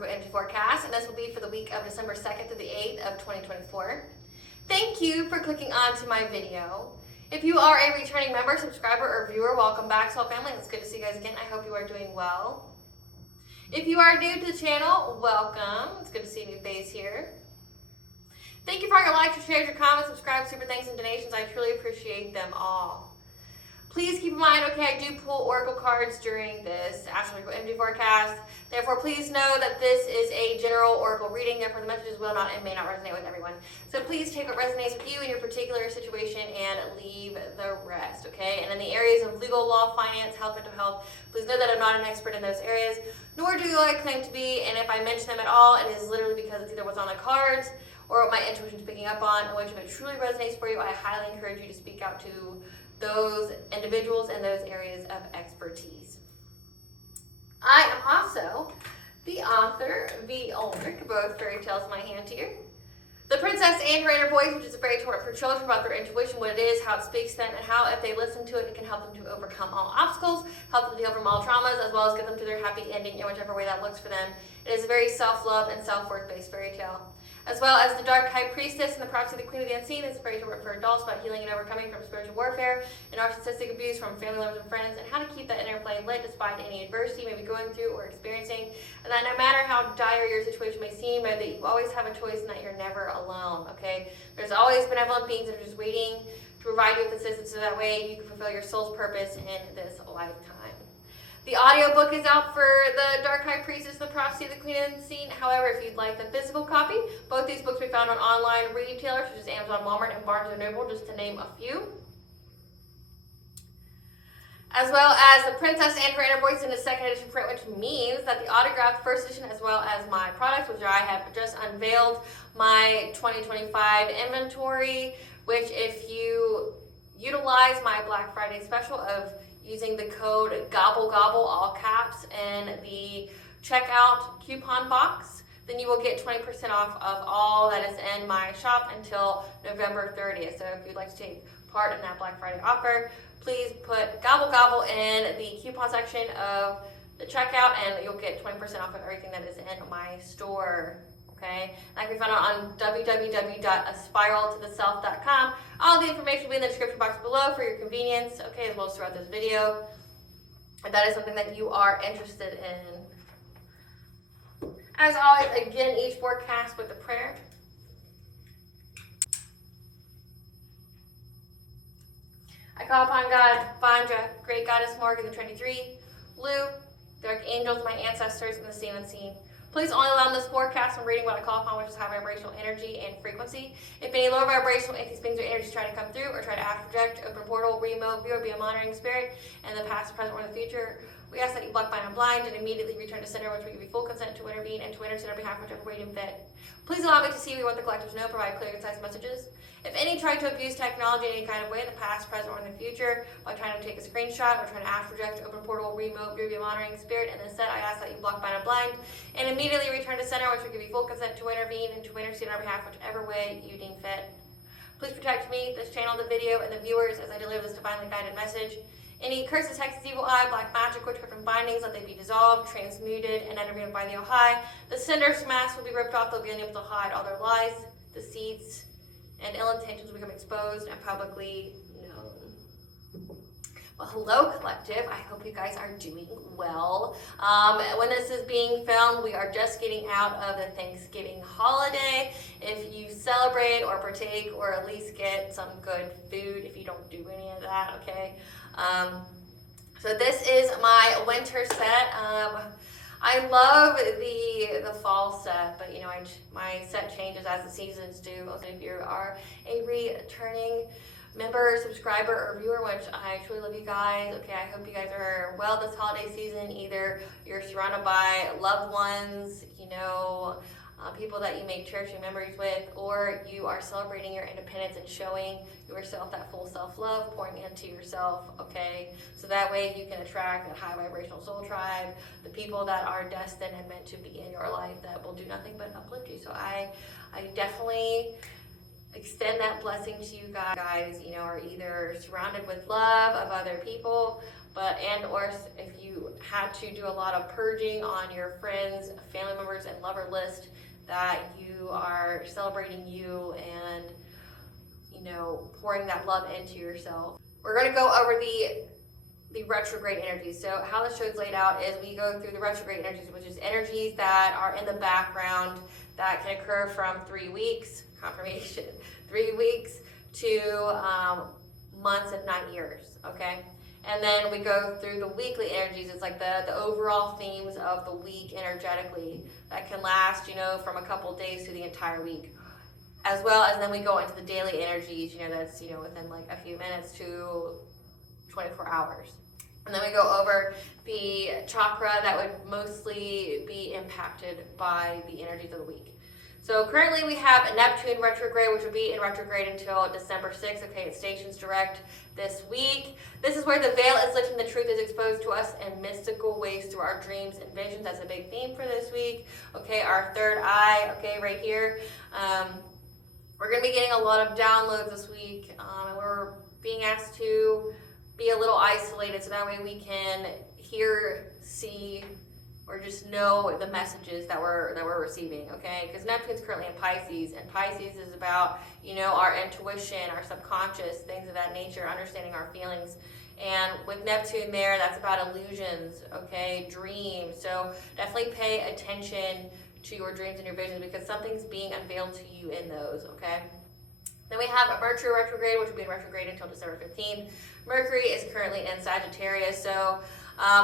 Astrological energy forecast, and this will be for the week of December 2nd through the 8th of 2024. Thank you for clicking on to my video. If you are a returning member, subscriber, or viewer, welcome back, Soul Family. It's good to see you guys again. I hope you are doing well. If you are new to the channel, welcome. It's good to see a new face here. Thank you for all your likes, your shares, your comments, subscribes, super thanks, and donations. I truly appreciate them all. Please keep in mind, okay, I do pull oracle cards during this astrological energy forecast. Therefore, please know that this is a general oracle reading. Therefore, the messages will not and may not resonate with everyone. So please take what resonates with you in your particular situation and leave the rest, okay? And in the areas of legal, law, finance, health, mental health, please know that I'm not an expert in those areas, nor do I claim to be. And if I mention them at all, it is literally because it's either what's on the cards or what my intuition is picking up on. And which, if it truly resonates for you, I highly encourage you to speak out to those individuals in those areas of expertise. I am also the author, the owner, both fairy tales in my hand here. The Princess and Her Inner Voice, which is a fairy tale for children about their intuition, what it is, how it speaks to them, and how, if they listen to it, it can help them to overcome all obstacles, help them to overcome all traumas, as well as get them to their happy ending in whichever way that looks for them. It is a very self-love and self-worth based fairy tale. As well as the Dark High Priestess and the Prophecy of the Queen of the Unseen. It's a fairy tale for adults about healing and overcoming from spiritual warfare and narcissistic abuse from family members and friends, and how to keep that inner flame lit despite any adversity you may be going through or experiencing. And that no matter how dire your situation may seem, know that you always have a choice and that you're never alone, okay? There's always benevolent beings that are just waiting to provide you with assistance so that way you can fulfill your soul's purpose in this lifetime. The audiobook is out for the Dark High Priestess and the Prophecy of the Queen of the Unseen. However, if you'd like the physical copy, both these books will be found on online retailers such as Amazon, Walmart, and Barnes & Noble, just to name a few. As well as The Princess and Her Inner Voice in the second edition print, which means that the autographed first edition, as well as my products, which I have just unveiled my 2025 inventory, which if you utilize my Black Friday special of using the code GOBBLE GOBBLE, all caps, in the checkout coupon box, then you will get 20% off of all that is in my shop until November 30th. So if you'd like to take part in that Black Friday offer, please put GOBBLE GOBBLE in the coupon section of the checkout and you'll get 20% off of everything that is in my store. Okay, that can be found on www.aspiraltotheself.com. All the information will be in the description box below for your convenience, okay, as well as throughout this video. If that is something that you are interested in. As always, again, each forecast with a prayer. I call upon God, Vanja, Great Goddess Morgan, the Trinity Three, Lou, the Archangels, my ancestors, and the seen and unseen. Please only allow this forecast from reading what I call upon, which is high vibrational energy and frequency. If any low vibrational entities, beings, or energies try to come through or try to astral project, open portal, remote, view, or be a monitoring spirit in the past, present, or in the future, we ask that you block, bind, and blind and immediately return to center, which we give you full consent to intervene and to intercede on behalf of whichever way you fit. Please allow me to see what the collectives know, provide clear, concise messages. If any try to abuse technology in any kind of way in the past, present, or in the future by trying to take a screenshot or trying to astral project, open portal, remote, view, be a monitoring spirit, and then said, I ask that you block, bind, and blind and immediately return to center, which will give you full consent to intervene and to intercede on our behalf, whichever way you deem fit. Please protect me, this channel, the video, and the viewers as I deliver this divinely guided message. Any curses, hexes, evil eye, black magic, witchcraft, and bindings, let they be dissolved, transmuted, and intervened by the Ojai. The cinder's mask will be ripped off, they'll be unable to hide all their lies, deceits, and ill intentions will become exposed and publicly known. Well, hello, collective. I hope you guys are doing well. When this is being filmed, we are just getting out of the Thanksgiving holiday. If you celebrate or partake or at least get some good food, if you don't do any of that, okay? So this is my winter set. I love the fall set, but you know, my set changes as the seasons do. If you are a returning member, subscriber, or viewer, which I truly love you guys. Okay, I hope you guys are well this holiday season. Either you're surrounded by loved ones, you know, people that you make cherishing memories with, or you are celebrating your independence and showing yourself that full self-love, pouring into yourself, okay? So that way you can attract that high vibrational soul tribe, the people that are destined and meant to be in your life that will do nothing but uplift you. So I definitely extend that blessing to you guys, you know, are either surrounded with love of other people, or if you had to do a lot of purging on your friends, family members, and lover list, that you are celebrating you and, you know, pouring that love into yourself. We're going to go over the retrograde energies. So how the show's laid out is we go through the retrograde energies, which is energies that are in the background that can occur from 3 weeks, confirmation, 3 weeks to months, if not years, okay? And then we go through the weekly energies. It's like the overall themes of the week energetically that can last, you know, from a couple days to the entire week. As well as then we go into the daily energies, you know, that's, you know, within like a few minutes to 24 hours. And then we go over the chakra that would mostly be impacted by the energies of the week. So currently we have a Neptune retrograde, which will be in retrograde until December 6th. Okay, it stations direct this week. This is where the veil is lifted and the truth is exposed to us in mystical ways through our dreams and visions. That's a big theme for this week. Okay, our third eye, okay, right here. We're going to be getting a lot of downloads this week, and we're being asked to be a little isolated so that way we can hear, see, or just know the messages that we're receiving, okay? Because Neptune's currently in Pisces, and Pisces is about, you know, our intuition, our subconscious, things of that nature, understanding our feelings. And with Neptune there, that's about illusions, okay, dreams. So definitely pay attention to your dreams and your visions because something's being unveiled to you in those, okay? Then we have a Mercury retrograde, which will be in retrograde until December 15th. Mercury is currently in Sagittarius, so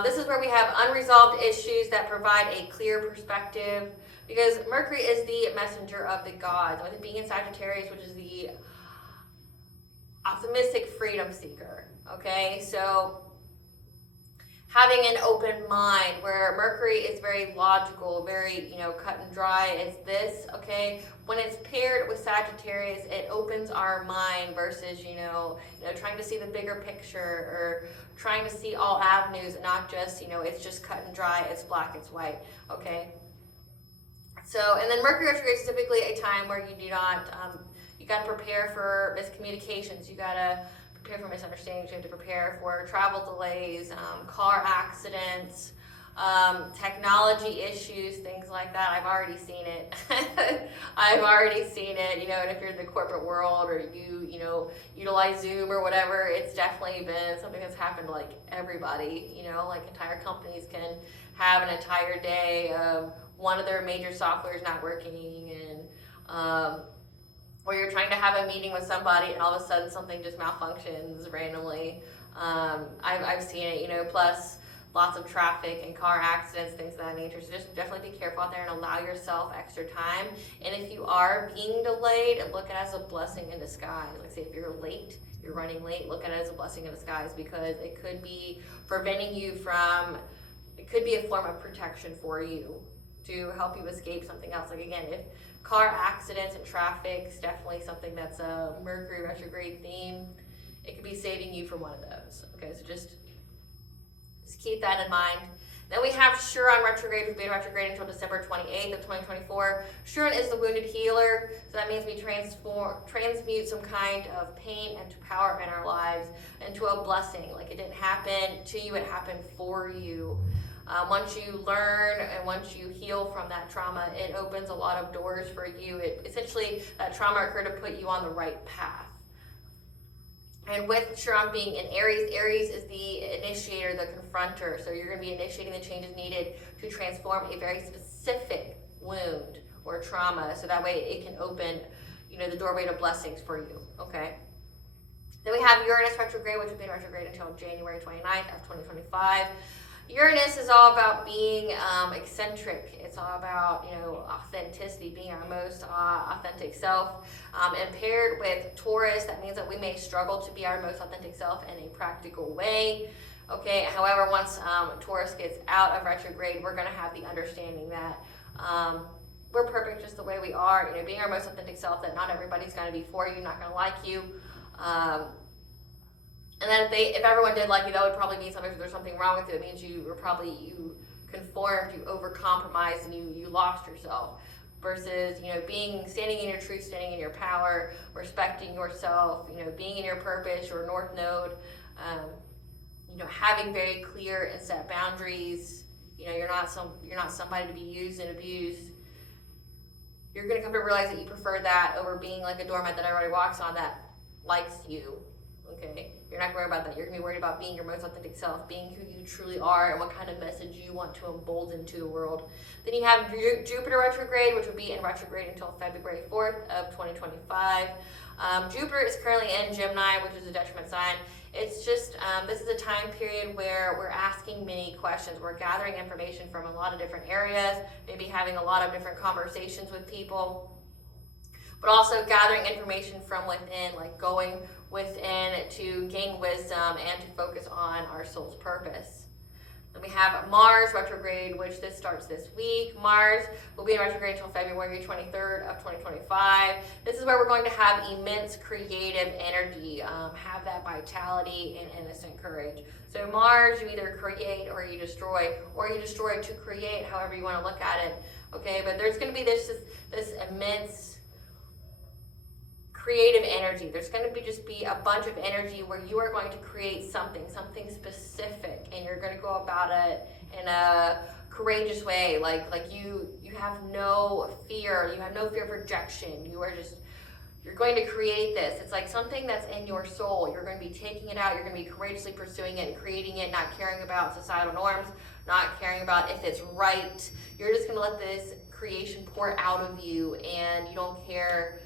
this is where we have unresolved issues that provide a clear perspective because Mercury is the messenger of the gods, with it being in Sagittarius, which is the optimistic freedom seeker, okay? So having an open mind where Mercury is very logical, very, you know, cut and dry. It's this, okay? When it's paired with Sagittarius, it opens our mind versus, you know, trying to see the bigger picture or trying to see all avenues and not just, you know, it's just cut and dry, it's black, it's white, okay? So, and then Mercury retrograde is typically a time where you do not, you got to prepare for miscommunications, you got to prepare for misunderstandings, you have to prepare for travel delays, car accidents, technology issues, things like that. I've already seen it. I've already seen it, you know, and if you're in the corporate world or you know, utilize Zoom or whatever, it's definitely been something that's happened to like everybody, you know, like entire companies can have an entire day of one of their major softwares not working and, or you're trying to have a meeting with somebody and all of a sudden something just malfunctions randomly. I've seen it, you know, plus lots of traffic and car accidents, things of that nature. So just definitely be careful out there and allow yourself extra time. And if you are being delayed, look at it as a blessing in disguise. Like say if you're late, you're running late, look at it as a blessing in disguise because it could be preventing you from, it could be a form of protection for you to help you escape something else. Like again, if car accidents and traffic is definitely something that's a Mercury retrograde theme, it could be saving you from one of those. Okay, so just keep that in mind. Then we have Chiron retrograde, which will be in retrograde until December 28th of 2024. Chiron is the wounded healer, so that means we transmute some kind of pain into power in our lives, into a blessing. Like it didn't happen to you, it happened for you. Once you learn and once you heal from that trauma, it opens a lot of doors for you. Essentially, that trauma occurred to put you on the right path. And with Chiron being in Aries, Aries is the initiator, the confronter. So you're going to be initiating the changes needed to transform a very specific wound or trauma. So that way it can open, you know, the doorway to blessings for you, okay? Then we have Uranus retrograde, which will be in retrograde until January 29th of 2025. Uranus is all about being eccentric. It's all about, you know, authenticity, being our most authentic self. And paired with Taurus, that means that we may struggle to be our most authentic self in a practical way. Okay, however, once Taurus gets out of retrograde, we're going to have the understanding that we're perfect just the way we are. You know, being our most authentic self, that not everybody's going to be for you, not going to like you. And then if everyone did like you, that would probably mean there's something wrong with you. It means you conformed, you overcompromised, and you lost yourself. Versus, you know, standing in your truth, standing in your power, respecting yourself, you know, being in your purpose, your North Node, having very clear and set boundaries. You're not somebody to be used and abused. You're going to come to realize that you prefer that over being like a doormat that everybody walks on that likes you. Okay, you're not going to worry about that. You're going to be worried about being your most authentic self, being who you truly are, and what kind of message you want to embolden to the world. Then you have Jupiter retrograde, which will be in retrograde until February 4th of 2025. Jupiter is currently in Gemini, which is a detriment sign. It's just, this is a time period where we're asking many questions. We're gathering information from a lot of different areas, maybe having a lot of different conversations with people, but also gathering information from within, like going within to gain wisdom and to focus on our soul's purpose. Then we have Mars retrograde, which this starts this week. Mars will be in retrograde until February 23rd of 2025. This is where we're going to have immense creative energy, have that vitality and innocent courage. So Mars, you either create or you destroy to create, however you want to look at it. Okay, but there's going to be this immense creative energy. There's going to be a bunch of energy where you are going to create something specific, and you're going to go about it in a courageous way. Like you have no fear. You have no fear of rejection. You're going to create this. It's like something that's in your soul. You're going to be taking it out. You're going to be courageously pursuing it and creating it, not caring about societal norms, not caring about if it's right. You're just going to let this creation pour out of you, and you don't care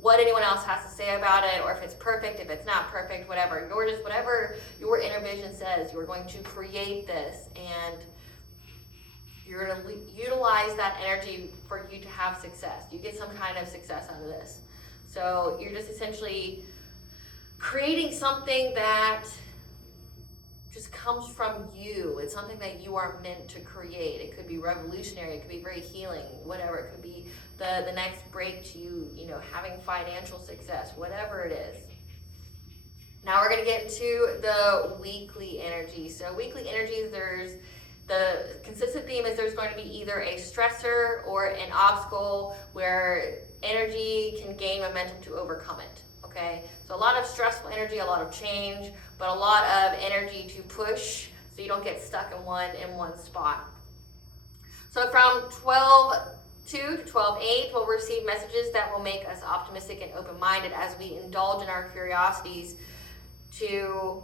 what anyone else has to say about it, or if it's perfect, if it's not perfect, whatever. You're just, whatever your inner vision says, you're going to create this, and you're going to utilize that energy for you to have success. You get some kind of success out of this. So you're just essentially creating something that just comes from you. It's something that you are meant to create. It could be revolutionary, it could be very healing, whatever. It could be the next break to you, having financial success, whatever it is. Now we're gonna get into the weekly energy. So weekly energies, the consistent theme is there's going to be either a stressor or an obstacle where energy can gain momentum to overcome it. Okay, so a lot of stressful energy, a lot of change, but a lot of energy to push so you don't get stuck in one spot. So from 12/2 to 12/8, we'll receive messages that will make us optimistic and open-minded as we indulge in our curiosities to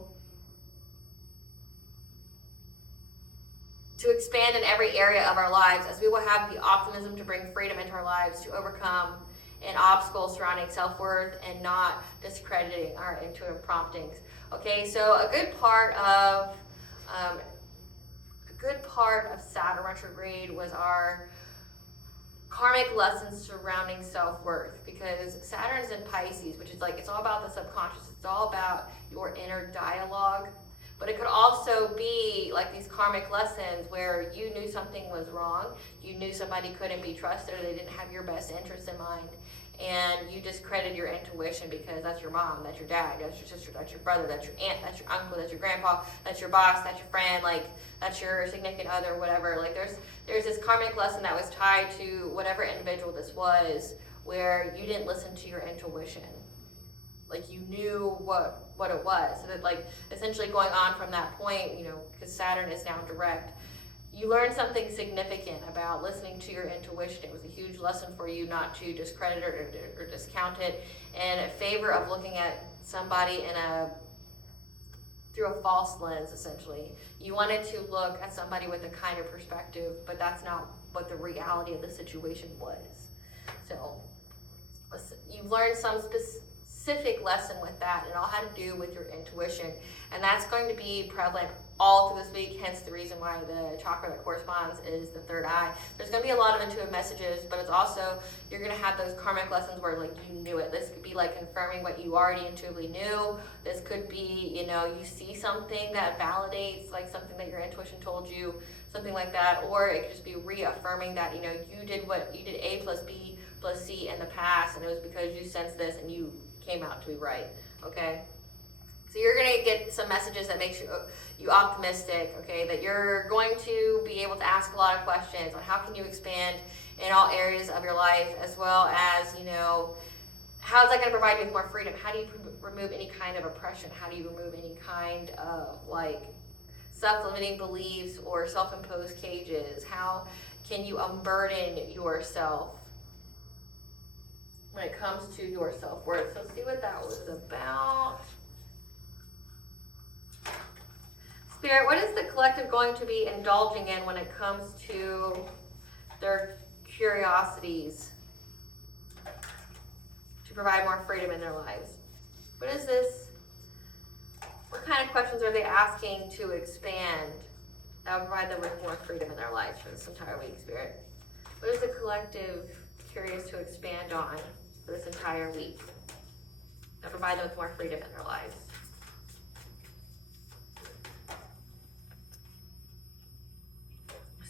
expand in every area of our lives, as we will have the optimism to bring freedom into our lives, to overcome an obstacle surrounding self-worth and not discrediting our intuitive promptings. Okay, so a good part of Saturn retrograde was our karmic lessons surrounding self-worth, because Saturn's in Pisces, which is like, it's all about the subconscious. It's all about your inner dialogue. But it could also be like these karmic lessons where you knew something was wrong, you knew somebody couldn't be trusted, or they didn't have your best interests in mind, and you discredited your intuition because that's your mom, that's your dad, that's your sister, that's your brother, that's your aunt, that's your uncle, that's your grandpa, that's your boss, that's your friend, like that's your significant other, whatever. Like there's this karmic lesson that was tied to whatever individual this was, where you didn't listen to your intuition. Like you knew what it was. So that, like, essentially going on from that point, because Saturn is now direct, you learned something significant about listening to your intuition. It was a huge lesson for you not to discredit or discount it in favor of looking at somebody through a false lens, essentially. You wanted to look at somebody with a kind of perspective, but that's not what the reality of the situation was. So you've learned some specific lesson with that, and it all had to do with your intuition, and that's going to be prevalent all through this week, hence the reason why the chakra that corresponds is the third eye. There's going to be a lot of intuitive messages, but it's also, you're going to have those karmic lessons where like you knew it. This could be like confirming what you already intuitively knew. This could be, you see something that validates like something that your intuition told you, something like that, or it could just be reaffirming that, you did A plus B plus C in the past, and it was because you sensed this and you came out to be right. Okay, so you're going to get some messages that makes you optimistic, okay, that you're going to be able to ask a lot of questions on how can you expand in all areas of your life, as well as how's that going to provide you with more freedom? How do you remove any kind of oppression? How do you remove any kind of like self-limiting beliefs or self-imposed cages? How can you unburden yourself when it comes to your self-worth? So see what that was about. Spirit, what is the collective going to be indulging in when it comes to their curiosities to provide more freedom in their lives? What is this? What kind of questions are they asking to expand that will provide them with more freedom in their lives for this entire week, Spirit? What is the collective curious to expand on for this entire week that will provide them with more freedom in their lives?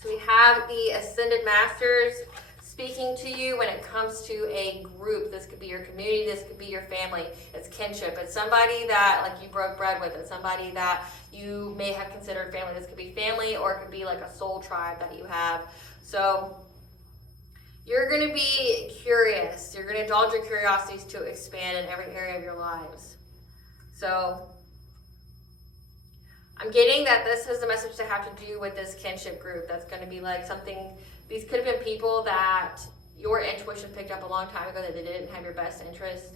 So we have the Ascended Masters speaking to you when it comes to a group. This could be your community, this could be your family. It's kinship. It's somebody that like you broke bread with. It's somebody that you may have considered family. This could be family, or it could be like a soul tribe that you have. So you're going to be curious. You're going to indulge your curiosities to expand in every area of your lives. So I'm getting that this is a message to have to do with this kinship group. That's going to be like something, these could have been people that your intuition picked up a long time ago that they didn't have your best interest.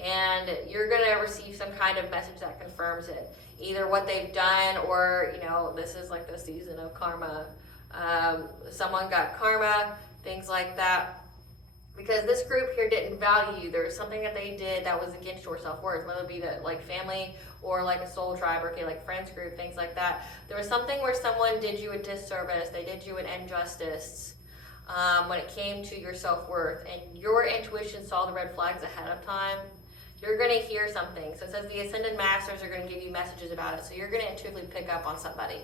And you're going to receive some kind of message that confirms it. Either what they've done, or, you know, this is like the season of karma. Someone got karma, things like that. Because this group here didn't value you. There was something that they did that was against your self-worth, whether it be the, like family or like a soul tribe, or okay, like friends group, things like that. There was something where someone did you a disservice, they did you an injustice when it came to your self-worth, and your intuition saw the red flags ahead of time. You're going to hear something. So it says the Ascended Masters are going to give you messages about it. So you're going to intuitively pick up on somebody.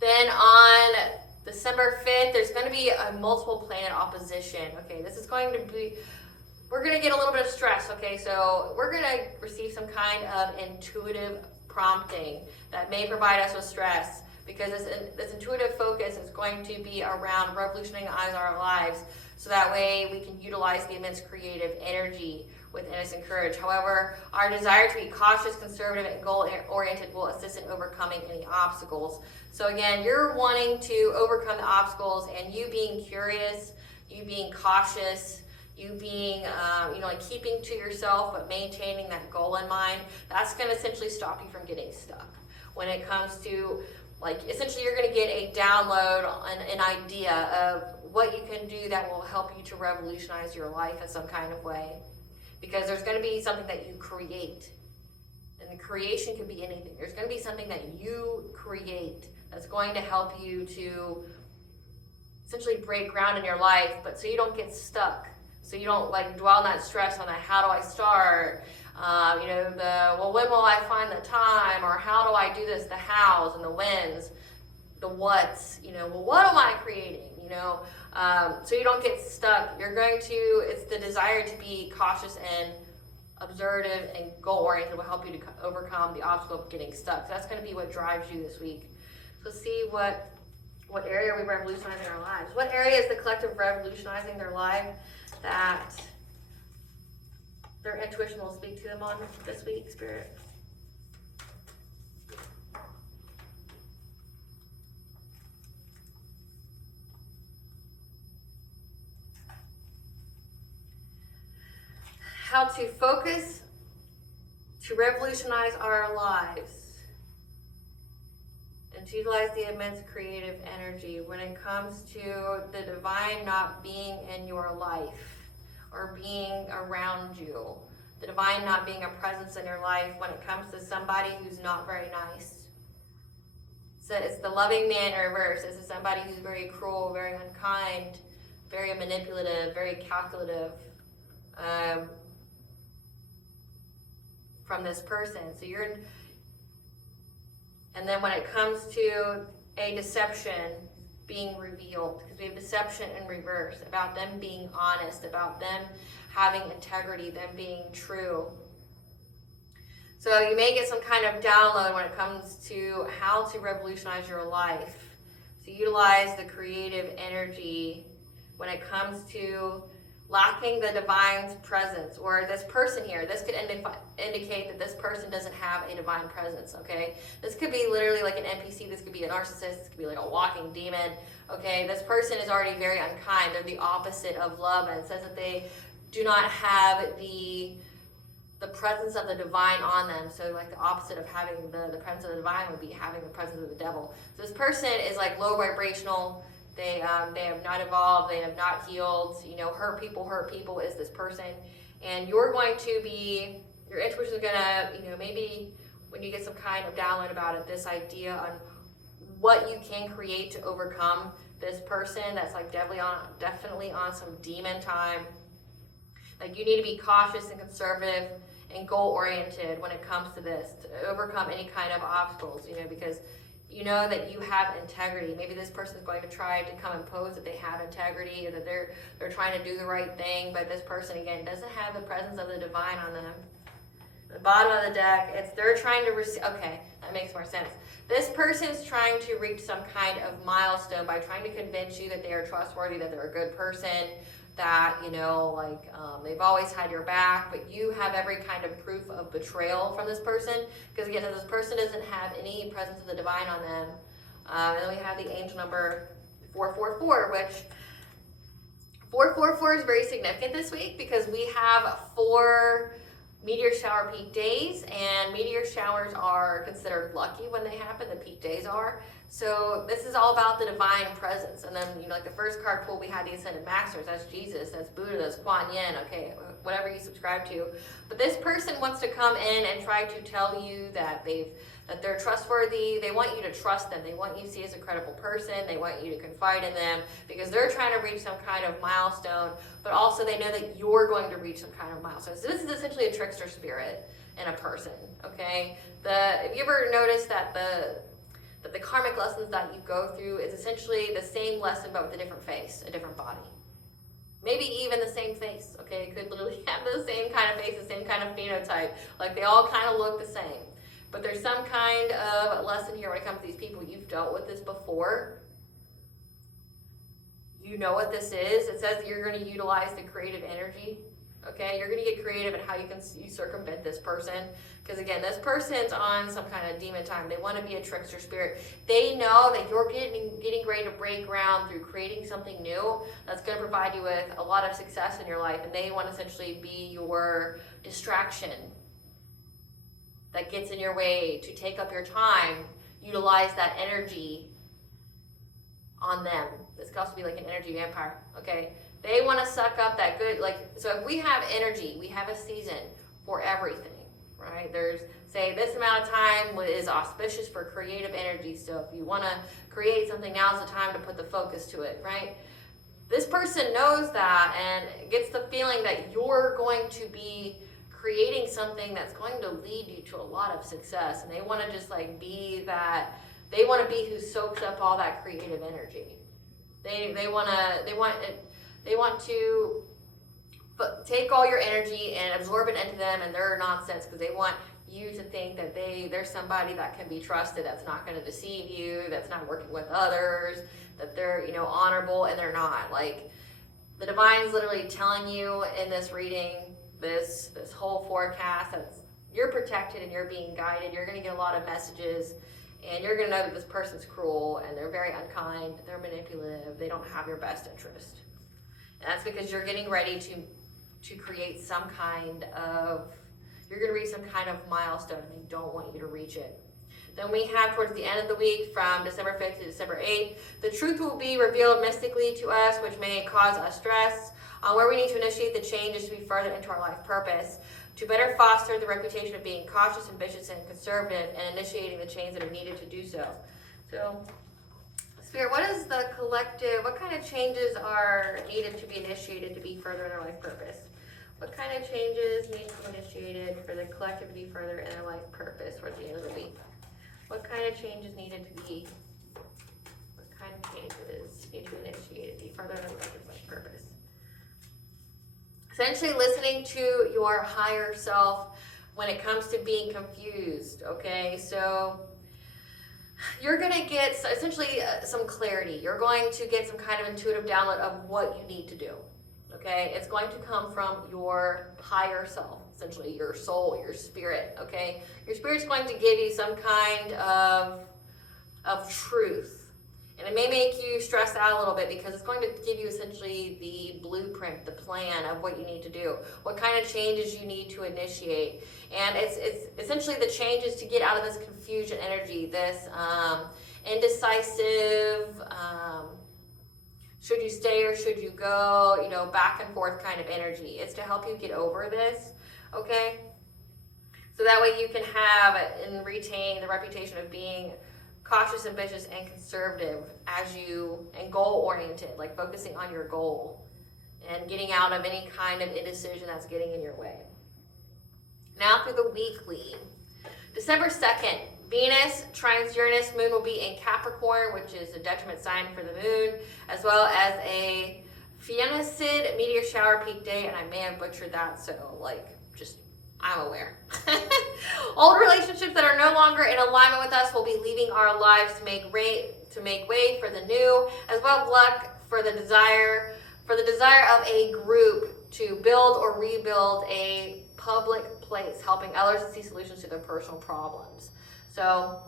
Then on December 5th, there's going to be a multiple planet opposition. Okay, this is going to be, we're going to get a little bit of stress. Okay, so we're going to receive some kind of intuitive prompting that may provide us with stress, because this intuitive focus is going to be around revolutionizing our lives, so that way we can utilize the immense creative energy within us and courage. However, our desire to be cautious, conservative, and goal-oriented will assist in overcoming any obstacles. So again, you're wanting to overcome the obstacles, and you being curious, you being cautious, you being, like keeping to yourself, but maintaining that goal in mind, that's going to essentially stop you from getting stuck. When it comes to, like, essentially you're going to get a download, an idea of what you can do that will help you to revolutionize your life in some kind of way. Because there's going to be something that you create. And the creation could be anything. There's going to be something that you create that's going to help you to essentially break ground in your life, but so you don't get stuck. So you don't like dwell on that stress on that, how do I start? When will I find the time? Or how do I do this? The hows and the whens, the whats, what am I creating? So you don't get stuck. It's the desire to be cautious and observative and goal-oriented will help you to overcome the obstacle of getting stuck. So that's going to be what drives you this week. So see what area are we revolutionizing our lives? What area is the collective revolutionizing their life that their intuition will speak to them on this week, Spirit? How to focus to revolutionize our lives and to utilize the immense creative energy when it comes to the divine not being in your life or being around you. The divine not being a presence in your life when it comes to somebody who's not very nice. So it's the loving man in reverse. This is somebody who's very cruel, very unkind, very manipulative, very calculative. From this person. And then when it comes to a deception being revealed, because we have deception in reverse, about them being honest, about them having integrity, them being true. So you may get some kind of download when it comes to how to revolutionize your life. To utilize the creative energy when it comes to lacking the divine's presence, or this person here, this could indicate that this person doesn't have a divine presence, okay? This could be literally like an NPC, this could be a narcissist, this could be like a walking demon, okay? This person is already very unkind. They're the opposite of love, and it says that they do not have the presence of the divine on them. So like the opposite of having the presence of the divine would be having the presence of the devil. So this person is like low vibrational. They have not evolved. They have not healed. You know, hurt people is this person. And you're going to be, your intuition is going to, you know, maybe when you get some kind of download about it, this idea on what you can create to overcome this person that's like definitely on some demon time. Like you need to be cautious and conservative and goal-oriented when it comes to this, to overcome any kind of obstacles, you know, because you know that you have integrity. Maybe this person is going to try to come and pose that they have integrity, or that they're trying to do the right thing, but this person, again, doesn't have the presence of the divine on them. The bottom of the deck, they're trying to receive, okay, that makes more sense. This person's trying to reach some kind of milestone by trying to convince you that they are trustworthy, that they're a good person, that, you know, like they've always had your back, but you have every kind of proof of betrayal from this person, because again, this person doesn't have any presence of the divine on them. And then we have the angel number 444, which 444 is very significant this week because we have 4 meteor shower peak days, and meteor showers are considered lucky when they happen, the peak days are. So this is all about the divine presence. And then, you know, like the first card pull, we had the Ascended Masters. That's Jesus, that's Buddha, that's Kuan Yin, okay, whatever you subscribe to. But this person wants to come in and try to tell you that they're trustworthy. They want you to trust them. They want you to see as a credible person. They want you to confide in them because they're trying to reach some kind of milestone, but also they know that you're going to reach some kind of milestone. So this is essentially a trickster spirit in a person, okay? Have you ever noticed that the karmic lessons that you go through is essentially the same lesson but with a different face, a different body? Maybe even the same face, okay? It could literally have the same kind of face, the same kind of phenotype. Like they all kind of look the same. But there's some kind of lesson here when it comes to these people. You've dealt with this before. You know what this is. It says that you're going to utilize the creative energy. Okay, you're going to get creative in how you circumvent this person. Because again, this person's on some kind of demon time. They want to be a trickster spirit. They know that you're getting ready to break ground through creating something new that's going to provide you with a lot of success in your life. And they want to essentially be your distraction that gets in your way to take up your time. Utilize that energy on them. This could also be like an energy vampire, okay? They want to suck up that good, like, so if we have energy, we have a season for everything, right? There's, say, this amount of time is auspicious for creative energy. So if you want to create something, now's the time to put the focus to it, right? This person knows that and gets the feeling that you're going to be creating something that's going to lead you to a lot of success. And they want to just like be that, they want to be who soaks up all that creative energy. They want to take all your energy and absorb it into them and their nonsense, because they want you to think that they're somebody that can be trusted, that's not going to deceive you, that's not working with others, that they're, you know, honorable, and they're not. Like, the divine's literally telling you in this reading, this whole forecast, that you're protected and you're being guided. You're going to get a lot of messages. And you're going to know that this person's cruel and they're very unkind, they're manipulative, they don't have your best interest. And that's because you're getting ready to create some kind of, you're going to reach some kind of milestone and they don't want you to reach it. Then we have towards the end of the week from December 5th to December 8th, the truth will be revealed mystically to us, which may cause us stress, on where we need to initiate the changes to be further into our life purpose, to better foster the reputation of being cautious, ambitious, and conservative, and initiating the change that are needed to do so. So, Spirit, what is the collective, what kind of changes are needed to be initiated to be further in our life purpose? What kind of changes need to be initiated for the collective to be further in our life purpose towards the end of the week? What kind of changes needed to be, what kind of changes need to be initiated to be further in our life purpose? Essentially listening to your higher self when it comes to being confused, okay? So you're going to get essentially some clarity. You're going to get some kind of intuitive download of what you need to do, okay? It's going to come from your higher self, essentially your soul, your spirit, okay? Your spirit's going to give you some kind of truth. And it may make you stress out a little bit because it's going to give you essentially the blueprint, the plan of what you need to do, what kind of changes you need to initiate. And it's essentially the changes to get out of this confusion energy, this indecisive, should you stay or should you go, you know, back and forth kind of energy. It's to help you get over this, okay? So that way you can have and retain the reputation of being cautious, ambitious, and conservative and goal-oriented, like focusing on your goal and getting out of any kind of indecision that's getting in your way. Now through the weekly. December 2nd, Venus trines Uranus. Moon will be in Capricorn, which is a detriment sign for the moon, as well as a Fiancid meteor shower peak day, and I may have butchered that, so I'm aware. Old relationships that are no longer in alignment with us will be leaving our lives to make way for the new, as well as luck for the desire of a group to build or rebuild a public place, helping others to see solutions to their personal problems. So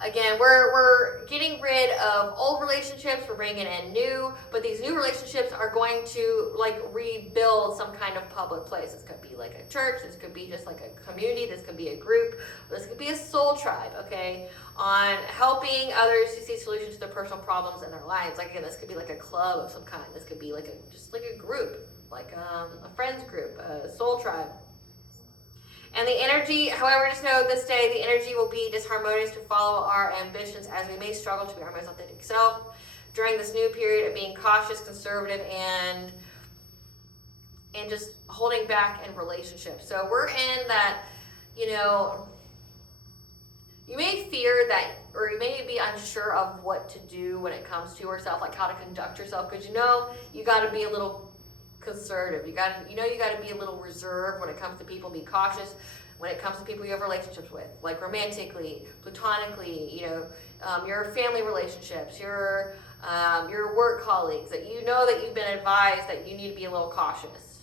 again, we're getting rid of old relationships, we're bringing in new, but these new relationships are going to rebuild some kind of public place. This could be like a church, this could be just like a community, this could be a group, this could be a soul tribe, okay, on helping others to see solutions to their personal problems in their lives. Like again, this could be like a club of some kind, this could be just like a group, like a friends group, a soul tribe. And the energy, however, just know this day, the energy will be disharmonious to follow our ambitions as we may struggle to be our most authentic self during this new period of being cautious, conservative, and just holding back in relationships. So we're in that, you may fear that, or you may be unsure of what to do when it comes to yourself, like how to conduct yourself, because you got to be a little conservative. You got to be a little reserved when it comes to people. Be cautious when it comes to people you have relationships with, like romantically, platonically, your family relationships, your work colleagues, that that you've been advised that you need to be a little cautious.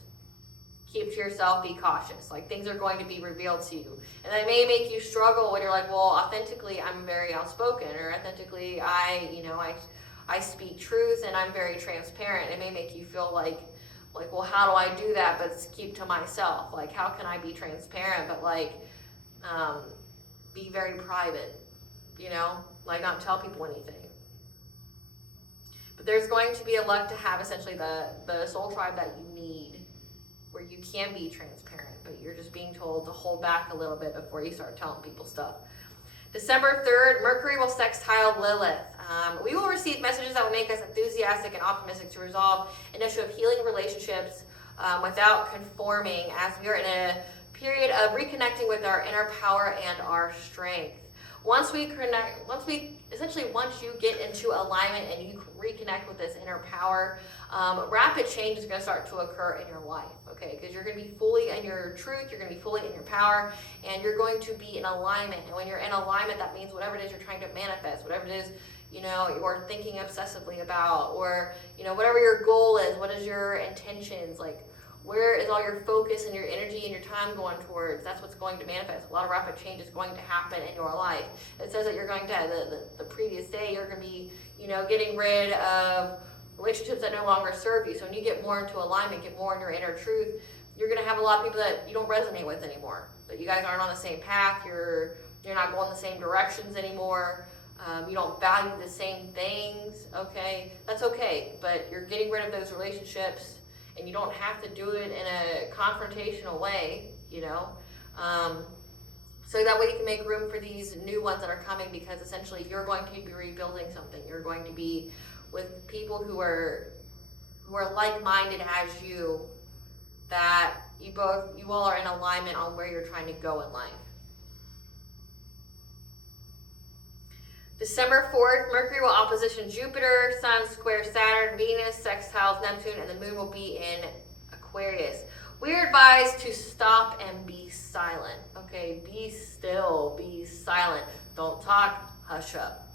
Keep to yourself, be cautious. Like things are going to be revealed to you. And that may make you struggle when you're like, well, authentically I'm very outspoken, or authentically I speak truth and I'm very transparent. It may make you feel like, well, how do I do that but keep to myself? Like, how can I be transparent but be very private, not tell people anything? But there's going to be a luck to have essentially the soul tribe that you need, where you can be transparent, but you're just being told to hold back a little bit before you start telling people stuff. December 3rd, Mercury will sextile Lilith. We will receive messages that will make us enthusiastic and optimistic to resolve an issue of healing relationships without conforming, as we are in a period of reconnecting with our inner power and our strength. Once you get into alignment and you reconnect with this inner power, rapid change is going to start to occur in your life, okay? Because you're going to be fully in your truth, you're going to be fully in your power, and you're going to be in alignment. And when you're in alignment, that means whatever it is you're trying to manifest, whatever it is, you're thinking obsessively about, or, whatever your goal is, what is your intentions, where is all your focus and your energy and your time going towards? That's what's going to manifest. A lot of rapid change is going to happen in your life. It says that you're going to, the previous day, you're going to be, getting rid of relationships that no longer serve you. So when you get more into alignment, get more in your inner truth, you're going to have a lot of people that you don't resonate with anymore. That you guys aren't on the same path. You're not going the same directions anymore. You don't value the same things. Okay, that's okay. But you're getting rid of those relationships. And you don't have to do it in a confrontational way, so that way you can make room for these new ones that are coming, because essentially you're going to be rebuilding something. You're going to be with people who are like-minded as you, that you all are in alignment on where you're trying to go in life. December 4th, Mercury will opposition Jupiter, Sun square Saturn, Venus sextiles Neptune, and the Moon will be in Aquarius. We are advised to stop and be silent. Okay, be still, be silent. Don't talk, hush up.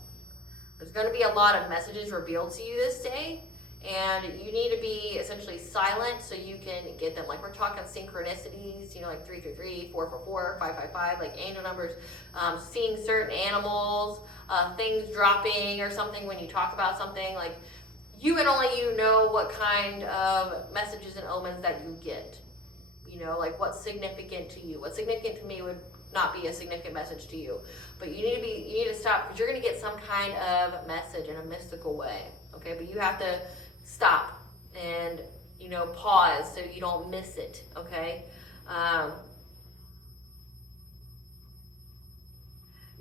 There's going to be a lot of messages revealed to you this day, And you need to be essentially silent so you can get them. Like we're talking synchronicities, you know, like 333, 444, 555, like angel numbers, seeing certain animals, things dropping or something when you talk about something. Like you and only you know what kind of messages and omens that you get. You know, like what's significant to you. What's significant to me would not be a significant message to you. But you need to stop, because you're going to get some kind of message in a mystical way. Okay, but you have to stop and, you know, pause so you don't miss it. Okay.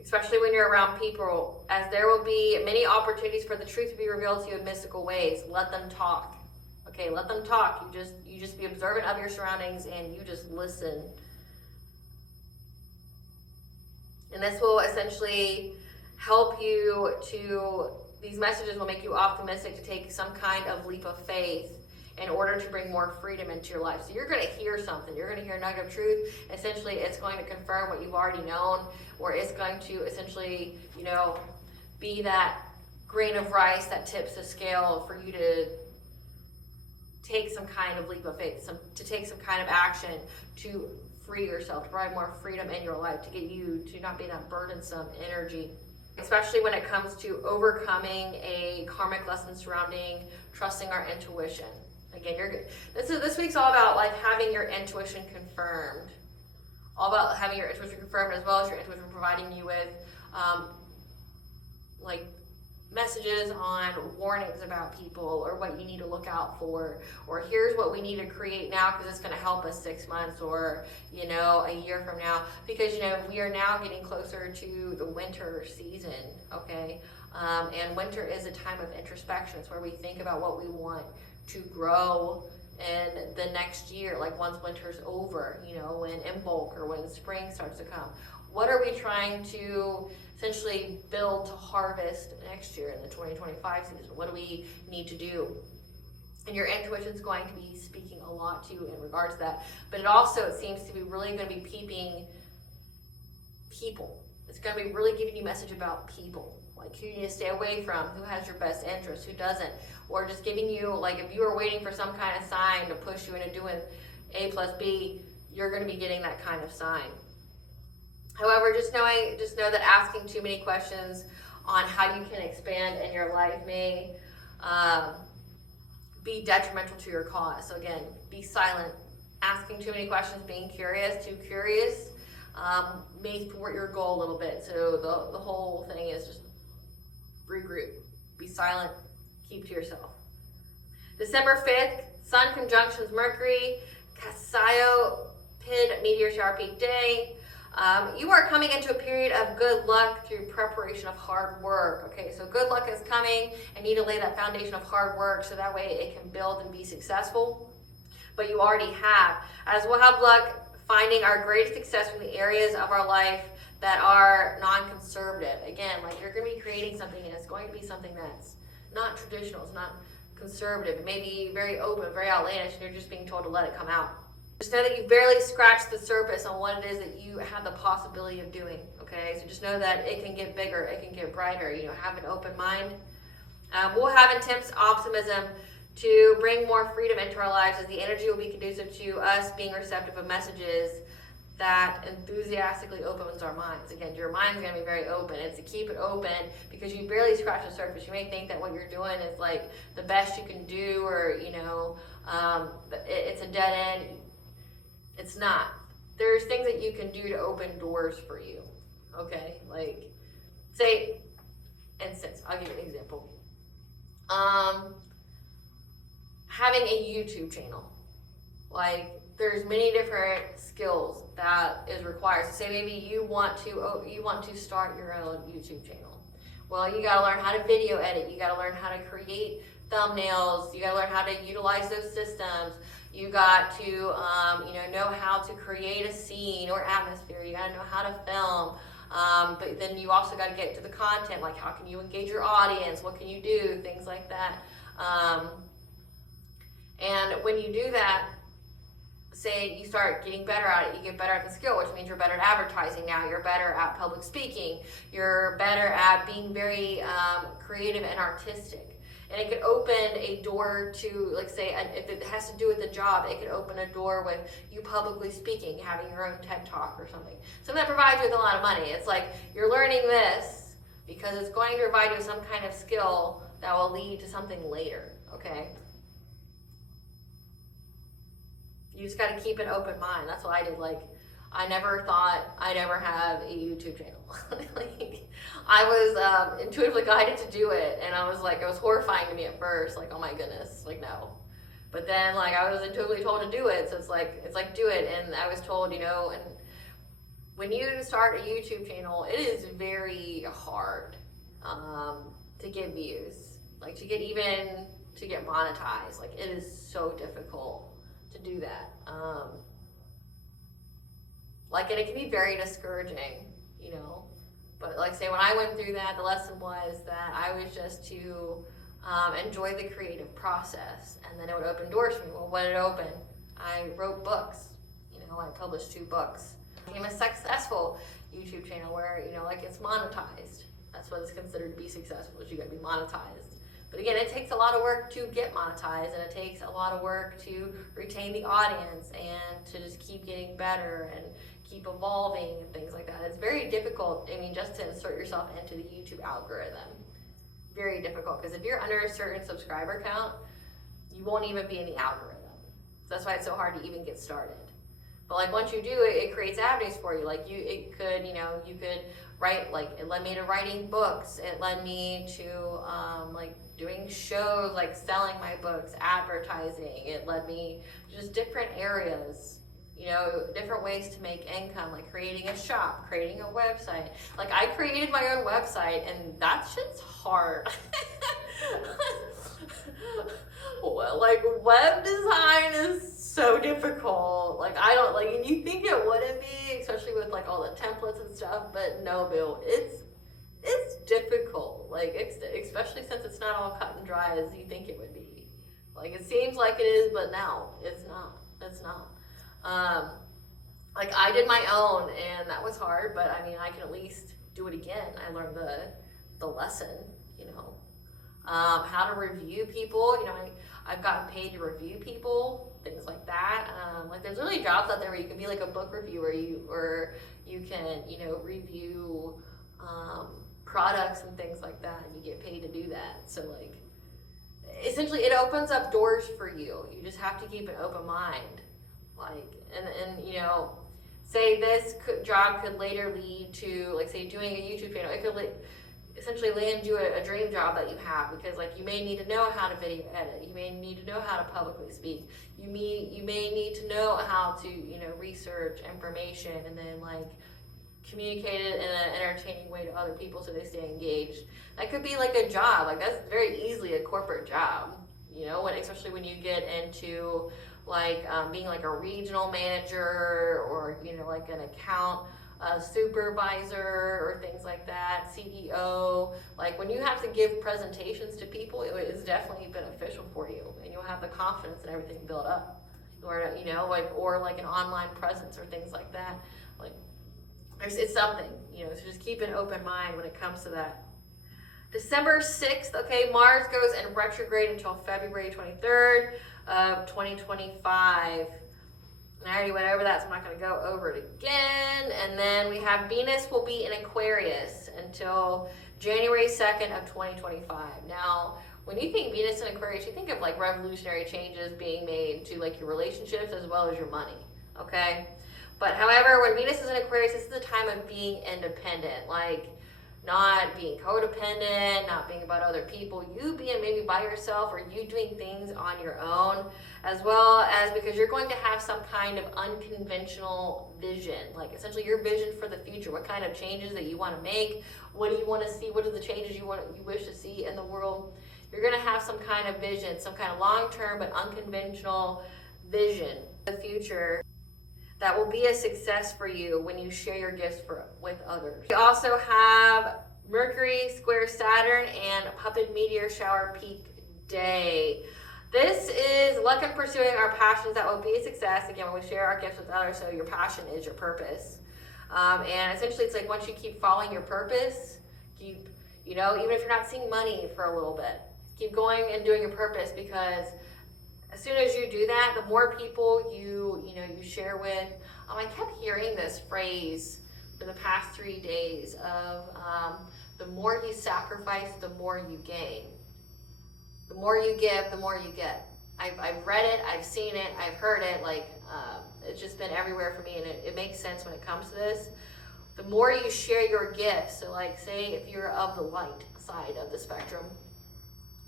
Especially when you're around people, as there will be many opportunities for the truth to be revealed to you in mystical ways. Let them talk. Okay, let them talk. You just be observant of your surroundings and you just listen. And this will essentially help you to, these messages will make you optimistic to take some kind of leap of faith in order to bring more freedom into your life. So you're going to hear something. You're going to hear a nugget of truth. Essentially, it's going to confirm what you've already known, or it's going to essentially, you know, be that grain of rice that tips the scale for you to take some kind of leap of faith, to take some kind of action to free yourself, to provide more freedom in your life, to get you to not be that burdensome energy. Especially when it comes to overcoming a karmic lesson surrounding trusting our intuition. Again, this week's all about like having your intuition confirmed. All about having your intuition confirmed, as well as your intuition providing you with like messages on warnings about people, or what you need to look out for, or here's what we need to create now because it's going to help us 6 months or, you know, a year from now, because, you know, we are now getting closer to the winter season. Okay, and winter is a time of introspection. It's where we think about what we want to grow in the next year, like once winter's over, you know, when in bulk, or when spring starts to come. What are we trying to essentially build to harvest next year in the 2025 season? What do we need to do? And your intuition's going to be speaking a lot to you in regards to that. But it also, it seems to be really going to be peeping people. It's going to be really giving you a message about people. Like who you need to stay away from, who has your best interest, who doesn't. Or just giving you, like if you were waiting for some kind of sign to push you into doing A plus B, you're going to be getting that kind of sign. However, just know that asking too many questions on how you can expand in your life may be detrimental to your cause. So again, be silent. Asking too many questions, being too curious, may thwart your goal a little bit. So the whole thing is just regroup, be silent, keep to yourself. December 5th, Sun conjunctions Mercury, Cassiopeia meteor shower peak day. You are coming into a period of good luck through preparation of hard work. Okay, so good luck is coming, and you need to lay that foundation of hard work so that way it can build and be successful. But you already have. As we'll have luck finding our greatest success from the areas of our life that are non-conservative. Again, like you're going to be creating something, and it's going to be something that's not traditional. It's not conservative. It may be very open, very outlandish, and you're just being told to let it come out. Just know that you've barely scratched the surface on what it is that you have the possibility of doing, okay? So just know that it can get bigger, it can get brighter, you know, have an open mind. We'll have intense optimism to bring more freedom into our lives, as the energy will be conducive to us being receptive of messages that enthusiastically opens our minds. Again, your mind's gonna be very open. It's to keep it open because you barely scratch the surface. You may think that what you're doing is like the best you can do, or, you know, it's a dead end. It's not. There's things that you can do to open doors for you, okay? Like, say, instance, I'll give you an example. Having a YouTube channel. Like, there's many different skills that is required. So say maybe you want to start your own YouTube channel. Well, you gotta learn how to video edit. You gotta learn how to create thumbnails. You gotta learn how to utilize those systems. You got to, know how to create a scene or atmosphere. You got to know how to film. But then you also got to get to the content, like how can you engage your audience? What can you do? Things like that. And when you do that, say you start getting better at it, you get better at the skill, which means you're better at advertising now. You're better at public speaking. You're better at being very creative and artistic. And it could open a door to, like say, if it has to do with a job, it could open a door with you publicly speaking, having your own TED Talk or something. Something that provides you with a lot of money. It's like you're learning this because it's going to provide you with some kind of skill that will lead to something later, okay? You just got to keep an open mind. That's what I did. Like, I never thought I'd ever have a YouTube channel. Like, I was intuitively guided to do it, and I was like, it was horrifying to me at first. Like, oh my goodness, like no. But then, like, I was intuitively told to do it, so it's like do it. And I was told, you know, and when you start a YouTube channel, it is very hard to get views, like to get monetized. Like, it is so difficult to do that. Like, and it can be very discouraging, you know. But like, say, when I went through that, the lesson was that I was just to enjoy the creative process, and then it would open doors for me. Well, what did it open? I wrote books. You know, I published 2 books. I became a successful YouTube channel where, you know, like, it's monetized. That's what is considered to be successful, is you gotta be monetized. But again, it takes a lot of work to get monetized, and it takes a lot of work to retain the audience and to just keep getting better and keep evolving and things like that. It's very difficult, I mean, just to insert yourself into the YouTube algorithm. Very difficult, because if you're under a certain subscriber count, you won't even be in the algorithm. So that's why it's so hard to even get started. But like, once you do it creates avenues for you. Like, you could write, like, it led me to writing books. It led me to like doing shows, like selling my books, advertising. It led me to just different areas, you know, different ways to make income, like creating a shop, creating a website. Like, I created my own website, and that shit's hard. Well, like, web design is so difficult. Like, I don't, like, and you think it wouldn't be, especially with like all the templates and stuff, but no, Bill, it's difficult. Like, especially since it's not all cut and dry as you think it would be. Like, it seems like it is, but no, it's not. It's not. Like, I did my own, and that was hard, but I mean, I can at least do it again. I learned the lesson, you know. How to review people, you know, I've gotten paid to review people, things like that. Like, there's really jobs out there where you can be like a book reviewer, or you can, you know, review products and things like that, and you get paid to do that. So, like, essentially, it opens up doors for you. You just have to keep an open mind. Like, and you know, say this job could later lead to, like, say, doing a YouTube channel. It could essentially land you a dream job that you have, because, like, you may need to know how to video edit. You may need to know how to publicly speak. You may need to know how to, you know, research information and then, like, communicate it in an entertaining way to other people so they stay engaged. That could be like a job. Like, that's very easily a corporate job, you know, especially when you get into like being like a regional manager, or, you know, like an account supervisor or things like that, CEO. Like, when you have to give presentations to people, it is definitely beneficial for you, and you'll have the confidence and everything built up. Or, you know, like, or like an online presence or things like that. Like, it's something, you know, so just keep an open mind when it comes to that. December 6th, okay, Mars goes in retrograde until February 23rd of 2025. I already went over that, so I'm not going to go over it again. And then we have Venus will be in Aquarius until January 2nd of 2025. Now, when you think Venus in Aquarius, you think of like revolutionary changes being made to like your relationships as well as your money, okay? But however, when Venus is in Aquarius, this is a time of being independent, like not being codependent, not being about other people, you being maybe by yourself, or you doing things on your own, as well as because you're going to have some kind of unconventional vision, like essentially your vision for the future, what kind of changes that you want to make, what do you want to see, what are the changes you wish to see in the world. You're going to have some kind of vision, some kind of long-term but unconventional vision of the future that will be a success for you when you share your gifts with others. We also have Mercury square Saturn and puppet meteor shower peak day. This is luck in pursuing our passions that will be a success, again, when we share our gifts with others, so your passion is your purpose. And essentially it's like once you keep following your purpose, even if you're not seeing money for a little bit, Keep going and doing your purpose, because as soon as you do that, the more people you share with. I kept hearing this phrase for the past 3 days of the more you sacrifice, the more you gain. The more you give, the more you get. I've read it, I've seen it, I've heard it, it's just been everywhere for me, and it makes sense when it comes to this. The more you share your gifts, so say if you're of the light side of the spectrum,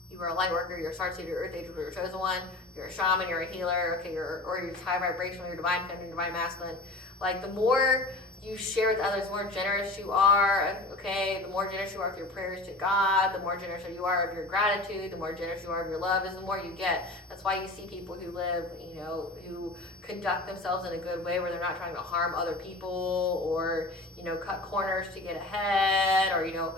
you are a light worker, you're a star seed, you're earth angel, you're a chosen one, you're a shaman, you're a healer, okay, you're high vibrational, you're divine feminine, divine masculine. The more you share with others, the more generous you are, okay? The more generous you are with your prayers to God, the more generous you are of your gratitude, the more generous you are of your love, is the more you get. That's why you see people who live, who conduct themselves in a good way, where they're not trying to harm other people, or, cut corners to get ahead, or,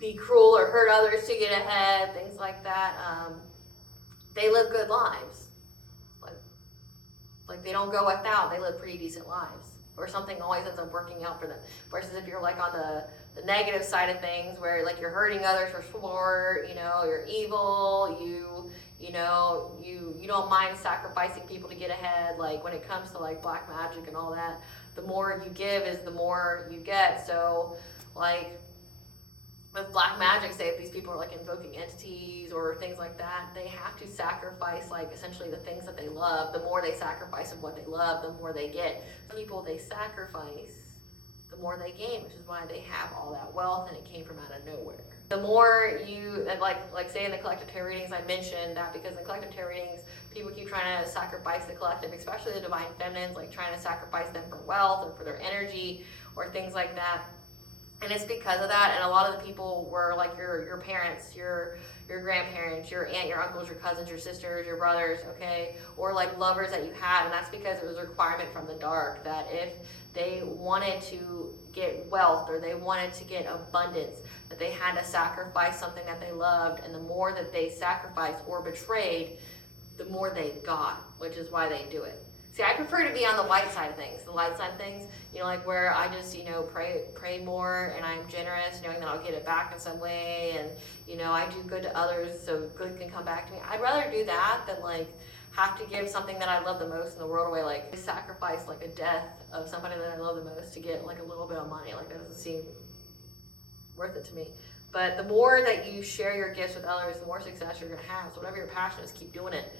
be cruel or hurt others to get ahead, things like that. They live good lives. They don't go without, they live pretty decent lives. Or something always ends up working out for them. Versus if you're on the negative side of things, where you're hurting others for sport, you're evil, you don't mind sacrificing people to get ahead. When it comes to black magic and all that, the more you give is the more you get. So with black magic, say if these people are invoking entities or things like that, they have to sacrifice essentially the things that they love. The more they sacrifice of what they love, the more they get. People they sacrifice, the more they gain, which is why they have all that wealth, and it came from out of nowhere. The more you, say in the collective tarot readings, I mentioned that because in collective tarot readings, people keep trying to sacrifice the collective, especially the divine feminines, trying to sacrifice them for wealth or for their energy or things like that. And it's because of that, and a lot of the people were your parents, your grandparents, your aunt, your uncles, your cousins, your sisters, your brothers, okay? Or lovers that you had, and that's because it was a requirement from the dark that if they wanted to get wealth or they wanted to get abundance, that they had to sacrifice something that they loved, and the more that they sacrificed or betrayed, the more they got, which is why they do it. See, I prefer to be on the light side of things. The light side of things, where I just, pray more, and I'm generous, knowing that I'll get it back in some way, and, I do good to others so good can come back to me. I'd rather do that than, have to give something that I love the most in the world away, sacrifice, a death of somebody that I love the most to get, a little bit of money. That doesn't seem worth it to me. But the more that you share your gifts with others, the more success you're going to have. So whatever your passion is, keep doing it.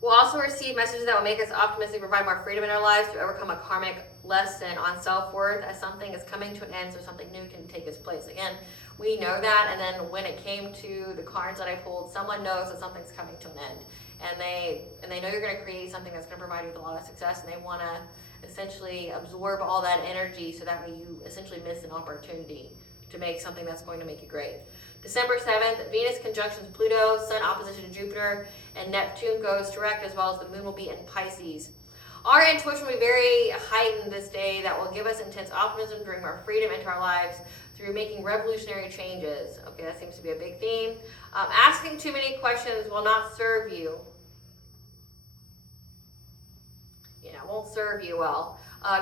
We'll also receive messages that will make us optimistic, provide more freedom in our lives to overcome a karmic lesson on self-worth, as something is coming to an end so something new can take its place. Again, we know that, and then when it came to the cards that I pulled, someone knows that something's coming to an end. And they know you're going to create something that's going to provide you with a lot of success, and they want to essentially absorb all that energy so that way you essentially miss an opportunity to make something that's going to make you great. December 7th, Venus conjunctions Pluto, Sun opposition to Jupiter, and Neptune goes direct, as well as the Moon will be in Pisces. Our intuition will be very heightened this day. That will give us intense optimism, bring more freedom into our lives through making revolutionary changes. Okay, that seems to be a big theme. Asking too many questions will not serve you. It won't serve you well.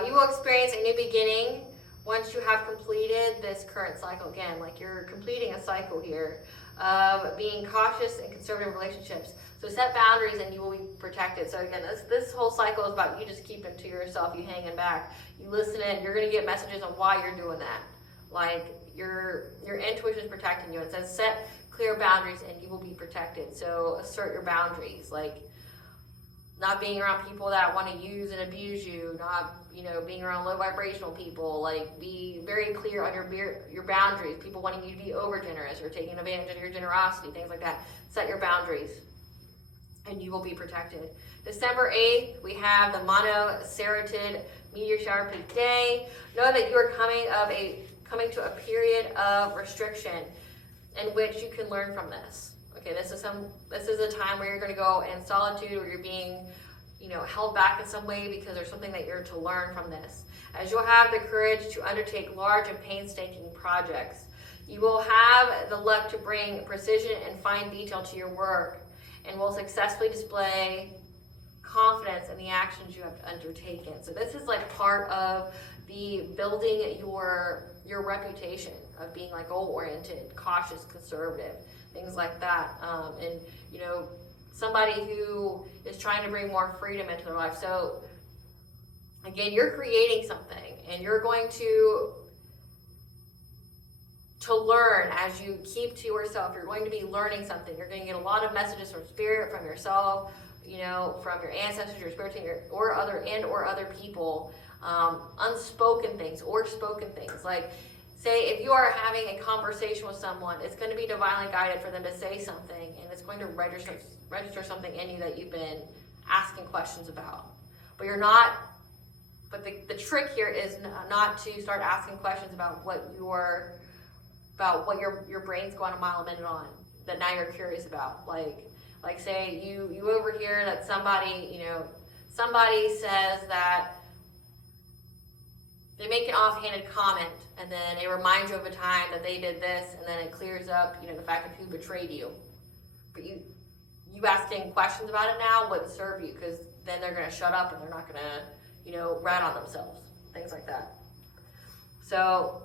You will experience a new beginning once you have completed this current cycle. Again, you're completing a cycle here of being cautious and conservative relationships. So set boundaries and you will be protected. So again, this whole cycle is about you just keeping to yourself, you hanging back, you listen in, you're going to get messages on why you're doing that. Your intuition is protecting you. It says set clear boundaries and you will be protected. So assert your boundaries, not being around people that want to use and abuse you, not being around low vibrational people. Be very clear on your boundaries. People wanting you to be over generous or taking advantage of your generosity, things like that. Set your boundaries and you will be protected. December 8th, we have the mono-ceratid meteor shower peak day. Know that you are coming to a period of restriction in which you can learn from this. Okay, this is a time where you're going to go in solitude, or you're being, held back in some way because there's something that you're to learn from this. As you'll have the courage to undertake large and painstaking projects, you will have the luck to bring precision and fine detail to your work, and will successfully display confidence in the actions you have undertaken. So this is part of the building your reputation. of being like goal-oriented, cautious, conservative, things like that. And, you know, somebody who is trying to bring more freedom into their life. So, again, you're creating something, and you're going to learn as you keep to yourself. You're going to be learning something. You're going to get a lot of messages from spirit, from yourself, you know, from your ancestors, your spirit team, or other people, unspoken things or spoken things. Like, say if you are having a conversation with someone, it's going to be divinely guided for them to say something, and it's going to register something in you that you've been asking questions about. But you're not. But the trick here is not to start asking questions about what your brain's going a mile a minute on, that now you're curious about. Like say you overhear that somebody says that they make an offhanded comment, and then it reminds you of a time that they did this, and then it clears up, you know, the fact of who betrayed you. But you asking questions about it now wouldn't serve you, because then they're going to shut up and they're not going to, you know, rat on themselves, things like that. So,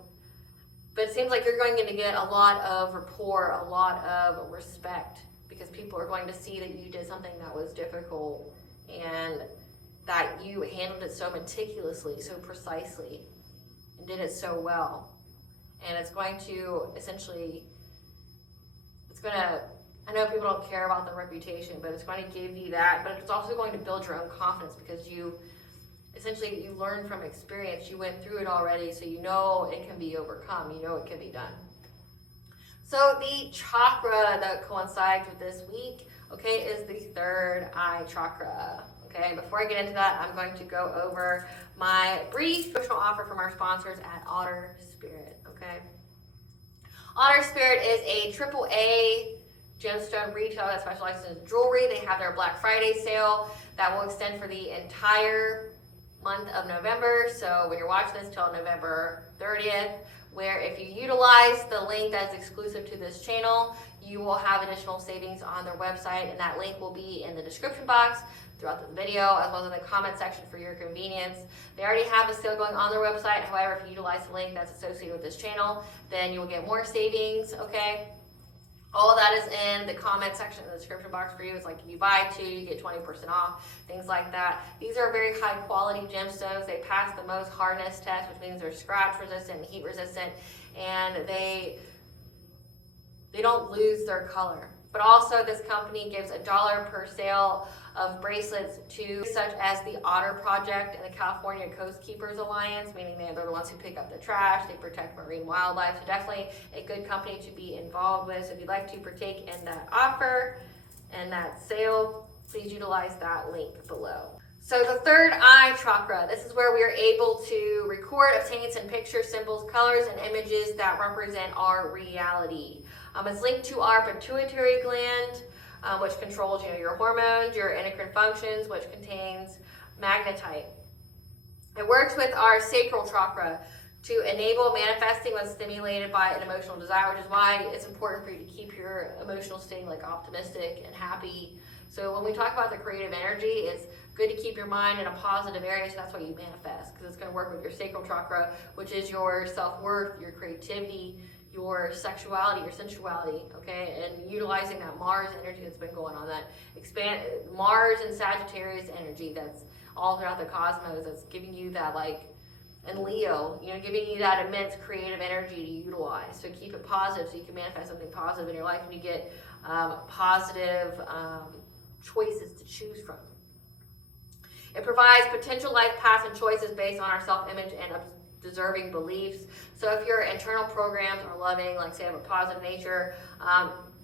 but it seems like you're going to get a lot of rapport, a lot of respect, because people are going to see that you did something that was difficult and that you handled it so meticulously, so precisely, and did it so well. And it's going to essentially, I know people don't care about the reputation, but it's going to give you that, but it's also going to build your own confidence, because you learn from experience. You went through it already, so you know it can be overcome. You know it can be done. So the chakra that coincides with this week, okay, is the third eye chakra. Okay, before I get into that, I'm going to go over my brief promotional offer from our sponsors at Otter Spirit. Okay, Otter Spirit is a AAA gemstone retailer that specializes in jewelry. They have their Black Friday sale that will extend for the entire month of November. So when you're watching this till November 30th, where if you utilize the link that's exclusive to this channel, you will have additional savings on their website, and that link will be in the description box throughout the video, as well as in the comment section for your convenience. They already have a sale going on their website. However, if you utilize the link that's associated with this channel, then you will get more savings, okay? All of that is in the comment section in the description box for you. It's like if you buy two, you get 20% off, things like that. These are very high quality gemstones. They pass the most hardness test, which means they're scratch resistant and heat resistant, and they don't lose their color. But also, this company gives $1 per sale of bracelets to such as the Otter Project and the California Coast Keepers Alliance, meaning they're the ones who pick up the trash, they protect marine wildlife. So definitely a good company to be involved with. So if you'd like to partake in that offer and that sale, please utilize that link below. So the third eye chakra, this is where we are able to record, obtain some pictures, symbols, colors, and images that represent our reality. It's linked to our pituitary gland, which controls, your hormones, your endocrine functions, which contains magnetite. It works with our sacral chakra to enable manifesting when stimulated by an emotional desire, which is why it's important for you to keep your emotional state like optimistic and happy. So when we talk about the creative energy, it's good to keep your mind in a positive area, so that's why you manifest, because it's going to work with your sacral chakra, which is your self-worth, your creativity, your sexuality, your sensuality, okay, and utilizing that Mars energy that's been going on, that Mars and Sagittarius energy that's all throughout the cosmos, that's giving you that, and Leo, giving you that immense creative energy to utilize. So keep it positive so you can manifest something positive in your life, and you get positive choices to choose from. It provides potential life paths and choices based on our self-image and deserving beliefs. So if your internal programs are loving, say have a positive nature,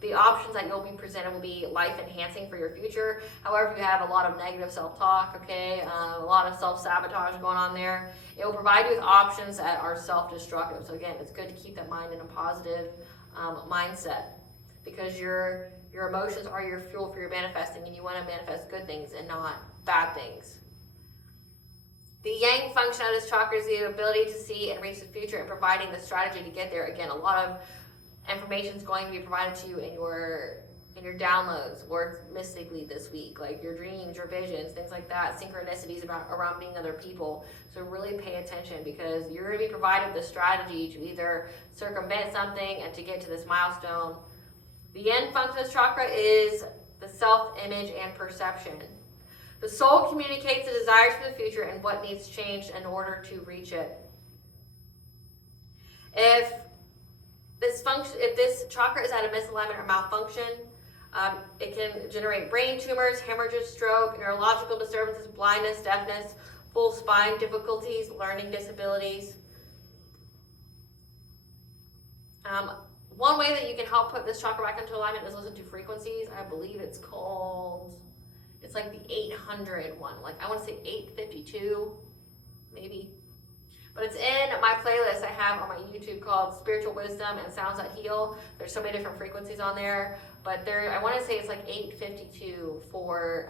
the options that you'll be presented will be life-enhancing for your future. However, if you have a lot of negative self-talk, a lot of self-sabotage going on there, it will provide you with options that are self-destructive. So again, it's good to keep that mind in a positive mindset, because your emotions are your fuel for your manifesting, and you want to manifest good things and not bad things. The yang function of this chakra is the ability to see and reach the future and providing the strategy to get there. Again, a lot of information is going to be provided to you in and your downloads work mystically this week, like your dreams, your visions, things like that, synchronicities around meeting other people. So really pay attention, because you're going to be provided the strategy to either circumvent something and to get to this milestone. The end function of this chakra is the self-image and perception. The soul communicates the desires for the future and what needs changed in order to reach it. If this chakra is at a misalignment or malfunction, it can generate brain tumors, hemorrhages, stroke, neurological disturbances, blindness, deafness, full spine difficulties, learning disabilities. One way that you can help put this chakra back into alignment is listen to frequencies. I believe it's like the 800 one. Like I want to say 852, maybe. But it's in my playlist I have on my YouTube called Spiritual Wisdom and Sounds That Heal. There's so many different frequencies on there. But I want to say it's like 852 for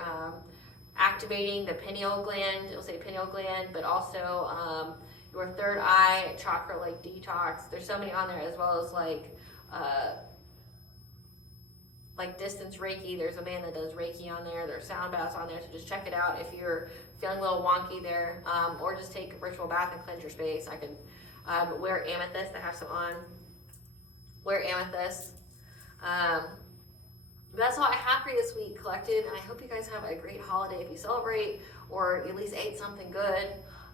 activating the pineal gland. It'll say pineal gland, but also your third eye chakra, like detox. There's so many on there, as well as like distance Reiki. There's a man that does Reiki on there. There's sound baths on there, so just check it out if you're feeling a little wonky there, or just take a ritual bath and cleanse your space. I can wear amethyst. I have some on. Wear amethyst. That's all I have for you this week, collective, and I hope you guys have a great holiday if you celebrate, or at least ate something good,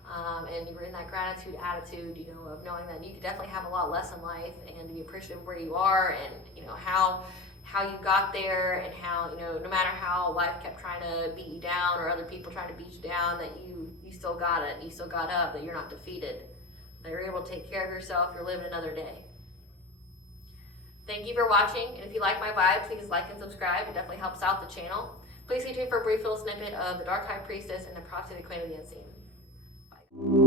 and you were in that gratitude attitude, of knowing that you could definitely have a lot less in life, and to be appreciative of where you are, and how you got there, and how, no matter how life kept trying to beat you down, or other people trying to beat you down, that you still got it, you still got up, that you're not defeated, that you're able to take care of yourself, you're living another day. Thank you for watching, and if you like my vibe, please like and subscribe. It definitely helps out the channel. Please stay tuned for a brief little snippet of the Dark High Priestess and the Prophecy of the Queen of the Unseen. Bye.